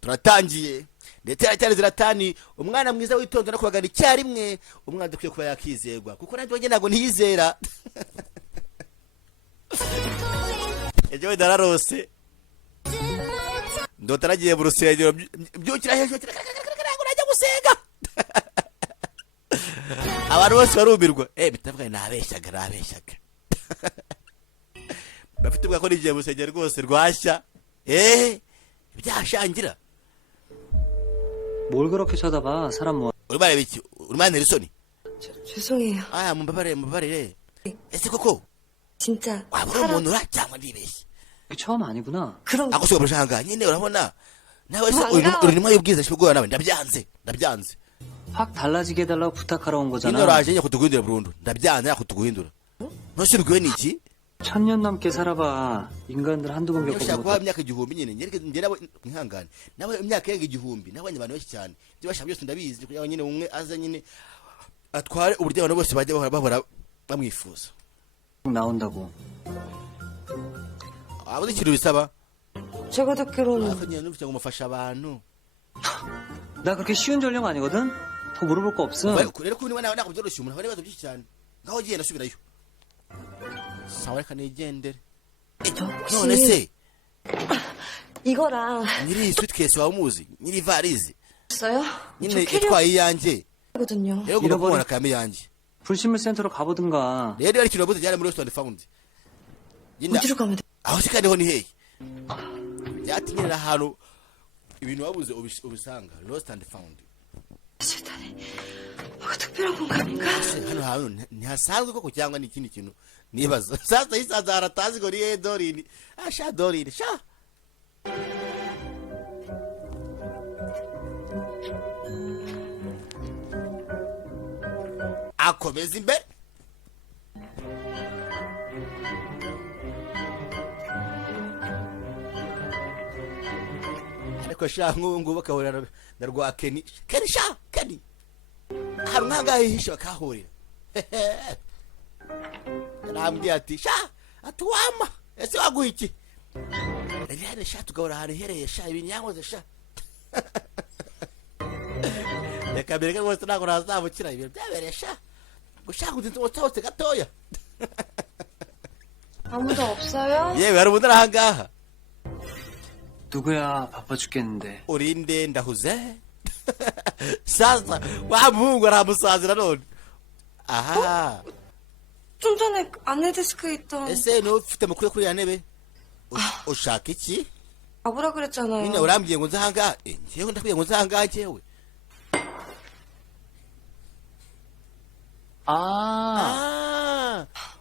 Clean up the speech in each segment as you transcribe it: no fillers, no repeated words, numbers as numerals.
turatangiye ndetse cyane ziratani umwana mwiza witonda no kubagana icyarimwe umwana dukwiye kuba yakizerwa kuko nanjye wajye ntago ntiyizera ejo ndararose ndotaragiye mu rusengero byukira hejuru najya gusenga abantu bose barumirwa bitavuga nabeshyaga bafite ubwa ko nigiye mu rusengero rwose rwashya byashangira 뭘 그렇게 쳐다봐 사람 뭐 얼마나 비치 얼마나 내렸소니 죄송해요. 문바바래 ese koko 진짜 와보라 못 놀아 장만 리베시 처음 아니구나. 그럼 ako soba shanga nyine urabona nawe se urimo yubwiza shugura nawe ndabyanze 확 달라지게 해달라고 부탁하러 온 거잖아. nyine uraje nyako tuguhindura burundu ndabyanze nyako tuguhindura ntushyirwe niki 천년 넘게 살아봐. 인간들 한두 번 ushaka 겪어본 kuba 거. imyaka igihumbi nyine njye nabo nkihangane nawe imyaka yenga igihumbi nabonye abantu benshi cyane ibyo bashaka byose ndabizi kugira nyine umwe aza nyine atware uburyo abantu bose bajya bahora bamwifuza 나온다고. abuze ikintu bisaba 제가 듣기로는 nyine n'ufite ngo mufasha abantu 나 그렇게 쉬운 전령 아니거든. 더 물어볼 거 없어. rero ko niba nawe ntabwo byoroshye umuntu aba ibibazo byinshi cyane ngaho genda asubirayo sawa reka nigendere none se 이거랑 nyiri suitcase wawe umuzi nyiri varize 있어요? nyine itwaye iyanjye 거든요. rero ugomba kumubona akame yanjye 불신물 센터로 가보든가. rero ari ikintu wabuze cyane muri restaurant found 어디로 가면 돼? aho se kandi ho ni hehe byatinyira ahantu ibintu wabuze ubisanga lost and found 실탄에 뭐가 특별한 공간인가? hano hantu ntihasanzwe koko cyangwa ni ikindi kintu nibaza sasa yisanze haratazi ngo ni dorini sha dorini sha akomeza imbere ariko sha nk'ubu bakahurira na rwa Keni sha Keni hari umwangaye hisho bakahurira yarambwiye ati sha atuwama ese waguha iki rero sha tugahora ahantu hereye sha ibintu yankoze sha reka mbere ko rwose ntabwo nazamukira ibintu byabereye sha gushaka utuntu twose gatoya 아무도 없어요? yewe hari umuntu ahangaha 누구야 바빠 죽겠는데. urinde ndahuze sasa wa muhungu aramusazira none aha 좀 전에 안내 데스크에 있던 ese ufite amakuru kuri ya ntebe ushaka iki 가보라 그랬잖아요. nyine urambwiye ngo nzahanga njyewe ndakwiye ngo nzahanga njyewe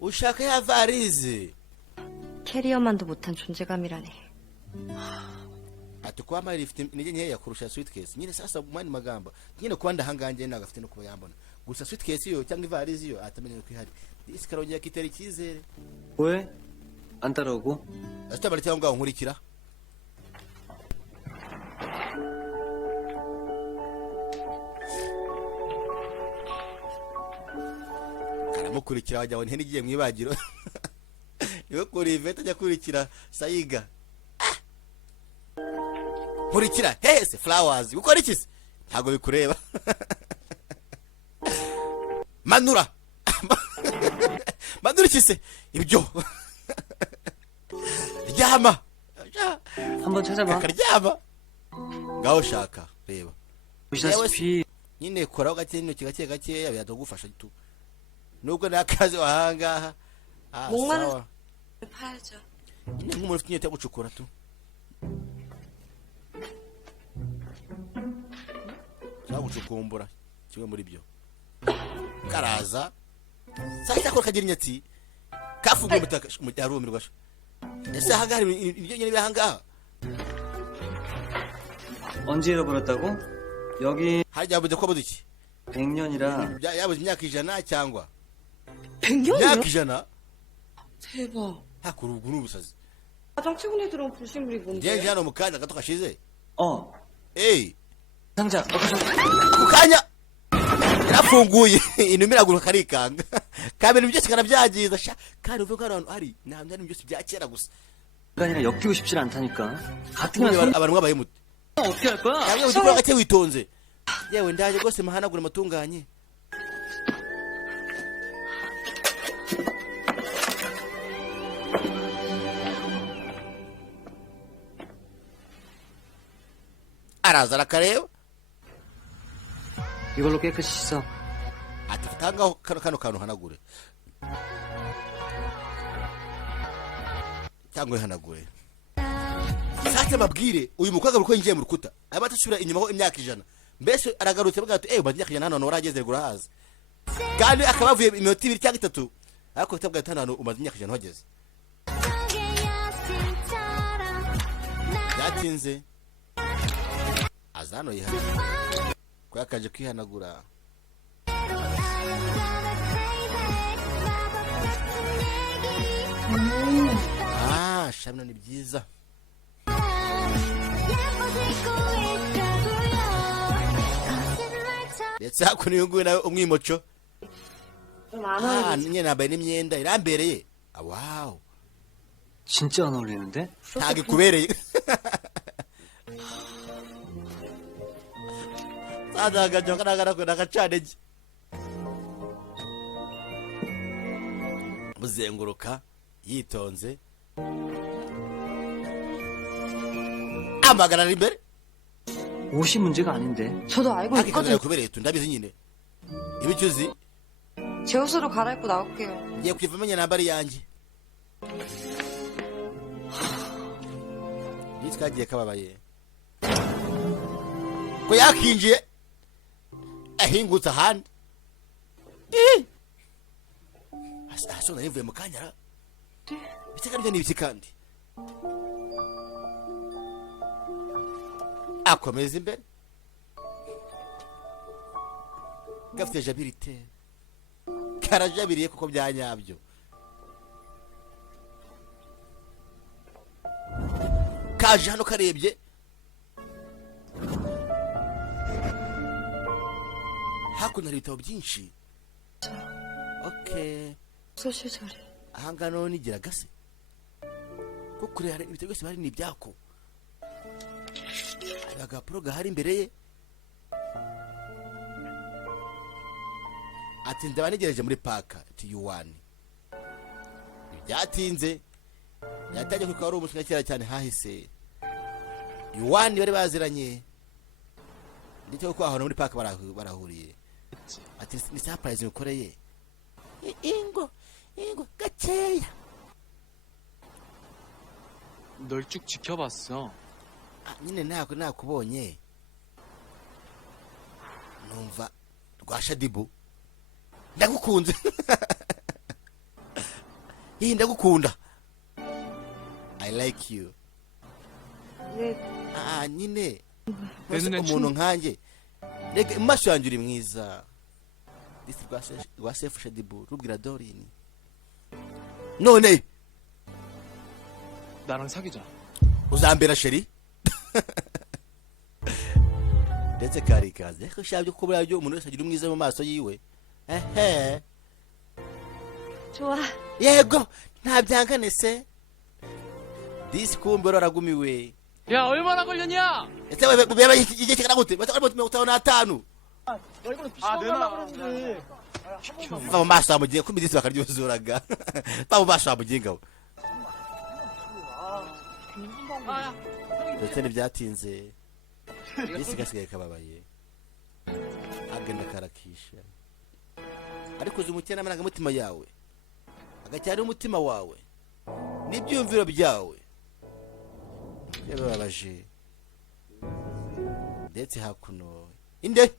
ushaka ya varize 캐리어만도 못한 존재감이라네. ati kuba mari ifite intege nkeya kurusha suitcase nyine sasa mwani magamba nyine kuba ndahanganje ntabwo afite no kuba yambona gusa suitcase yo cyangwa ivarize yo atamenye ko ihari isi karongera kitera icyizere 왜? 안 따라오고? asitabara cyangwa ngaho nkurikira karamukurikira wajya ngo ntigiye mu ibagiro niwe kuri ivete ajya kurikira sayiga nkurikira hese flowers gukora iki se ntabwo bikureba manura iki se ibyo ryama 한번 찾아봐. akaryama ngaho shaka reba 보시다시피 nyine koraho gake n'intoki gakeya byadugufasha tu nubwo nakazi wahangaha 목마른 sawa 파야죠. nyine nk'umuntu ufite inyota yo gucukura tu cyangwa gucukumbura kimwe muri byo karaza sasa ko kagira inyatsi kafunguye umutaka yarumirwa ese ahangaha ibyo nyine bihangaha 언제 잃어버렸다고? 여기 harya yabuze ko abuze iki 100년이라 yabuze imyaka 100 cyangwa 100년이요? imyaka 100 대박. hakuru ubu n'ubusazi 가장 최근에 들어온 불신물이 ngiye 뭔데? hano mu kanya gato kashize 상자 ku kanya yarafunguye inuma iraguruka karikanga kabiri byose karabyagiza sha kandi uvuga ko abantu ari nta byari byose bya kera gusa 인간이랑 엮이고 싶질 않다니까. 가뜩이나 손 abantu mwabaye mute 어떻게 할 거야? yawe udikora gake witonze yewe ndaje rwose mahanagura amatunganye araza arakareba 이걸로 깨끗이 씻어. ati tangaho kano kantu hanagure cyangwa ihanagure sake babwire uyu mukobwa uko yinjiye mu rukuta abatasubira inyuma ho imyaka 100 mbese aragarutse bagato bazi imyaka 100 hano urageze gurahaza kandi akabavuye iminota 2 cyangwa 3 ariko kitabwa gatanu umaze imyaka 100 hageze yatinze azano yihana ko yakaje kwihanagura shamno ni byiza ndetse hakuno yunguye nawe umwimoco nyine nambaye n'imyenda irambereye wow 진짜 안 어울리는데? ntabwo ikubereye sadagajo kanagara ko nagacanege muzenguruka yitonze amagarara imbere 옷이 문제가 아닌데. 저도 알고 하기 있거든요. kubereye tundabizi nyine ibicyo uzi 제 옷으로 갈아입고 나올게요. ngiye kwivamenya nambari yanjye kagiye kababaye ko yakinjiye ahingutse ahandi asona yivuye mu kanyara biteka nibyo nibiki kandi akomeza imbere gafite jabilite karajabiriye kuko byanyabyo kaje hano karebye hakuno hari ibitabo byinshi okay 소실 저리 ahangano nigira gase ko kurera ibitabo byose bari ni byako agapro gahari imbere ye ati ndabanegereje muri paka ati yuwani byatinze yatajya kuko ari umushinga cyera cyane hahise yuwani bari baziranye ndetse ko aho muri paka barahuriye ati ni surprise ukoreye ingo gakeya 널 쭉 지켜봤어. nyine nakubonye numva rwashadibu ndagukunze ndagukunda I like you 네 nyine 내 눈엔 umuntu nkanjye rega imaso yanjye uri mwiza disi rwa sefu shadibu rubwira Dorini none 나랑 사귀자. uzambera sheri ndetse kari kaze ko shabyo ko buryo umuntu wese agira umwiza mu maso yiwe 좋아 yego nta byangane se disi kumbero aragumiwe 야, 얼마나 걸렸냐? ese beba igihe kigana gute bata 35 아, 내놔 그러는데. baba maso amugiye ko midisi bakaryuzuraga baba maso amugiye ngabo ndetse ntibyatinze disi gasigaye kababaye agenda karakisha ariko uzi umukene amanaga mutima yawe agacyari umutima wawe n'ibyumviro byawe yababaje ndetse hakuno inde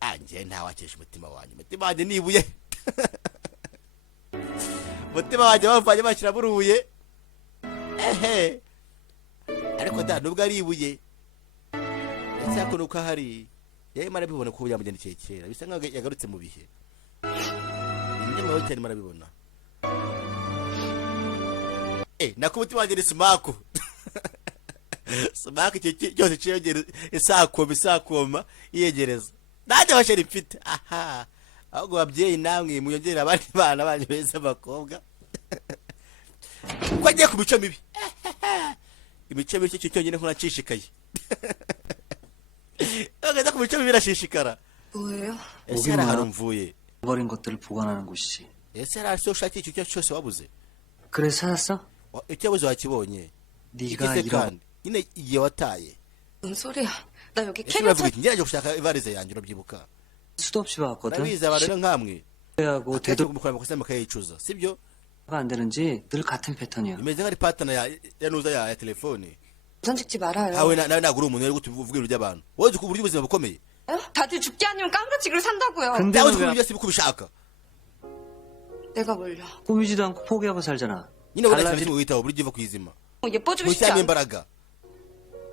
anje ntawakesha umutima wanjye umutima wanjye nibuye umutima wanjye bavanye bashyira buruye ariko da nubwo ari ibuye ndetse hakuno uko ahari yewe marabibona ko yamugendekeye kera bisa nkaho yagarutse mu bihe inyuma yo cyane marabibona nakumutima wanjye ni sumaku sumaku cyose cyiyongera isakoma iyegereza nanjye basheri mfite ahubwo babyeyi namwe muyongerera abandi bana banyu beza abakobwa twagiye ku mico mibi imico mibi cyo cyonyine nkora nshishikaye agenda ku mico mibi irashishikara 뭐예요? ese hari ahantu mvuye 버린 것들을 보관하는 곳이지. ese hari aho ushakira icyo cyose wabuze 그래서 찾았어? icyo wabuze wakibonye 네가 igise 이런 kandi nyine igihe wataye 뭔 소리야? 나 여기 ese 캐리어 uravuga iti ngerageje gushaka ivarize yanjye urabyibuka 수도 없이 봤거든. urabizi abantu rero nkamwe 하고 akenshi 되돌아가 mukora amakosa mukayicuza sibyo 안 되는지 늘 같은 패턴이야. imeze nk'ari patana ya nuza ya telefone 우선 찍지 말아요. hawe nawe nagura umuntu rero uvuga ibintu by'abantu wowe uzi uburyo ubuzima bukomeye 어? 다들 죽기 아니면 깡그치기를 산다고요. 근데 nawe 왜 uzi uko byose uko ubishaka 내가 뭘요? 꾸미지도 않고 포기하고 살잖아. nyine wowe nta 달라질 kintu witaho buri gihe uva ku izima 예뻐지고 싶지 ntushyiramo 않아. imbaraga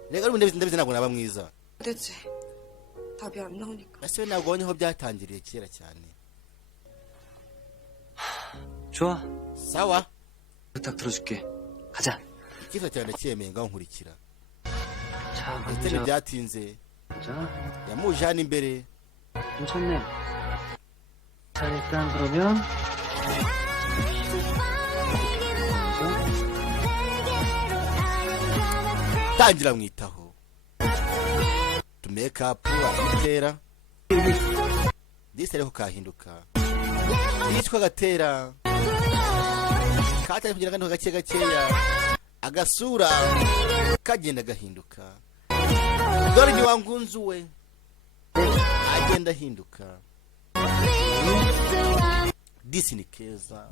reka n'ubundi ndabizi ntabwo naba mwiza 되지. 답이 안 나오니까. ese we ntabwo wabonye aho byatangiriye kera cyane 좋아. sawa 부탁 들어줄게. 가자. icyifuzo cyawe ndacyemeye ngaho nkurikira 자, ndetse 먼저 ntibyatinze 자, yamuje hano imbere 괜찮네. 자, 일단 그러면 tangira mwitaho tumekapu amutera disi ariko kahinduka yitwa gatera katari kugira ngo gake gakeya agasura kagenda gahinduka dore ni wangunzu we agenda ahinduka disi ni keza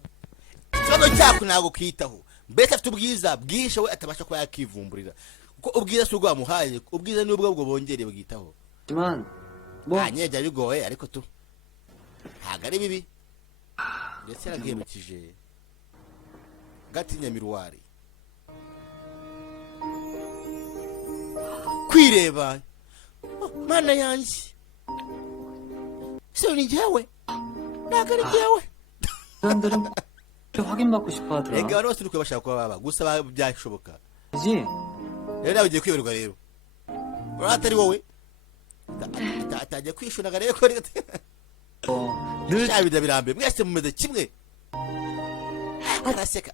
ikibazo cyako ntabwo kitaho mbese afite ubwiza bwinshi we atabasha kuba yakivumburira kuko ubwiza si ubwo wamuhaye ubwiza ni ubwo bongereye bwitaho 하지만 뭐 anyega bigoye ariko tu ntabwo ari bibi ndetse yaragihemukije gatinya miruwari kwireba mana yanjye se ni njyewe ntabwo ari njyewe 사람들은 확인받고 싶어 하더라. rega abantu bose nuko bashaka kuba baba gusa byashoboka 그지? rero nawe ugiye kwiberwa rero urabona atari wowe atajya kwishuraga rero ko 늘 shabida birambe mwese mumeze kimwe araseka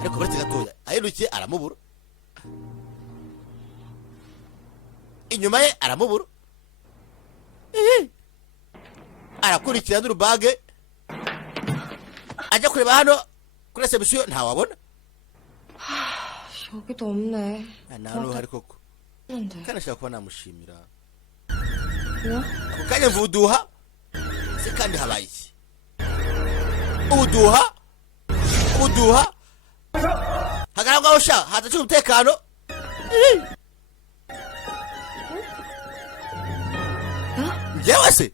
ariko baretse gatoya aherukiye aramubura inyuma ye aramubura arakurikira n'urubage ajya kureba hano kuri reception ntawabona 여기도 없네. ntawe uhari koko 근데 kandi ashaka kuba namushimira 뭐야? ako kanya mvuduha se kandi habaye iki ubuduha hagaragara ngaho sha hatacika umutekano njyewe se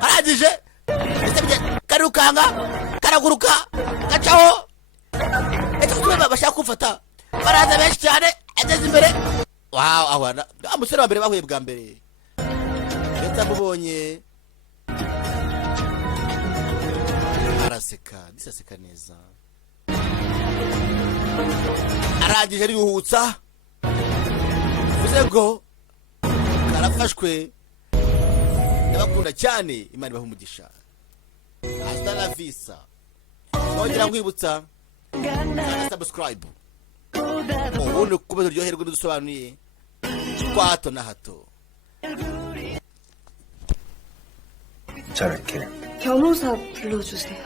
arangije karukanga karaguruka gacaho ese kutuba bashaka kumfata baraza benshi cyane ageze imbere wow ahwana umusore wa mbere bahuye bwa mbere ndetse amubonye araseka disaseka neza arangije ariruhutsa bivuze ngo karafashwe ndabakunda cyane imana ibaha umugisha hasta la visa wongera nkwibutsa kandi subscribe ubundi ukomeze uryoherwe n'udusobanuye twa hato na hato 잘할게. 변호사 불러주세요.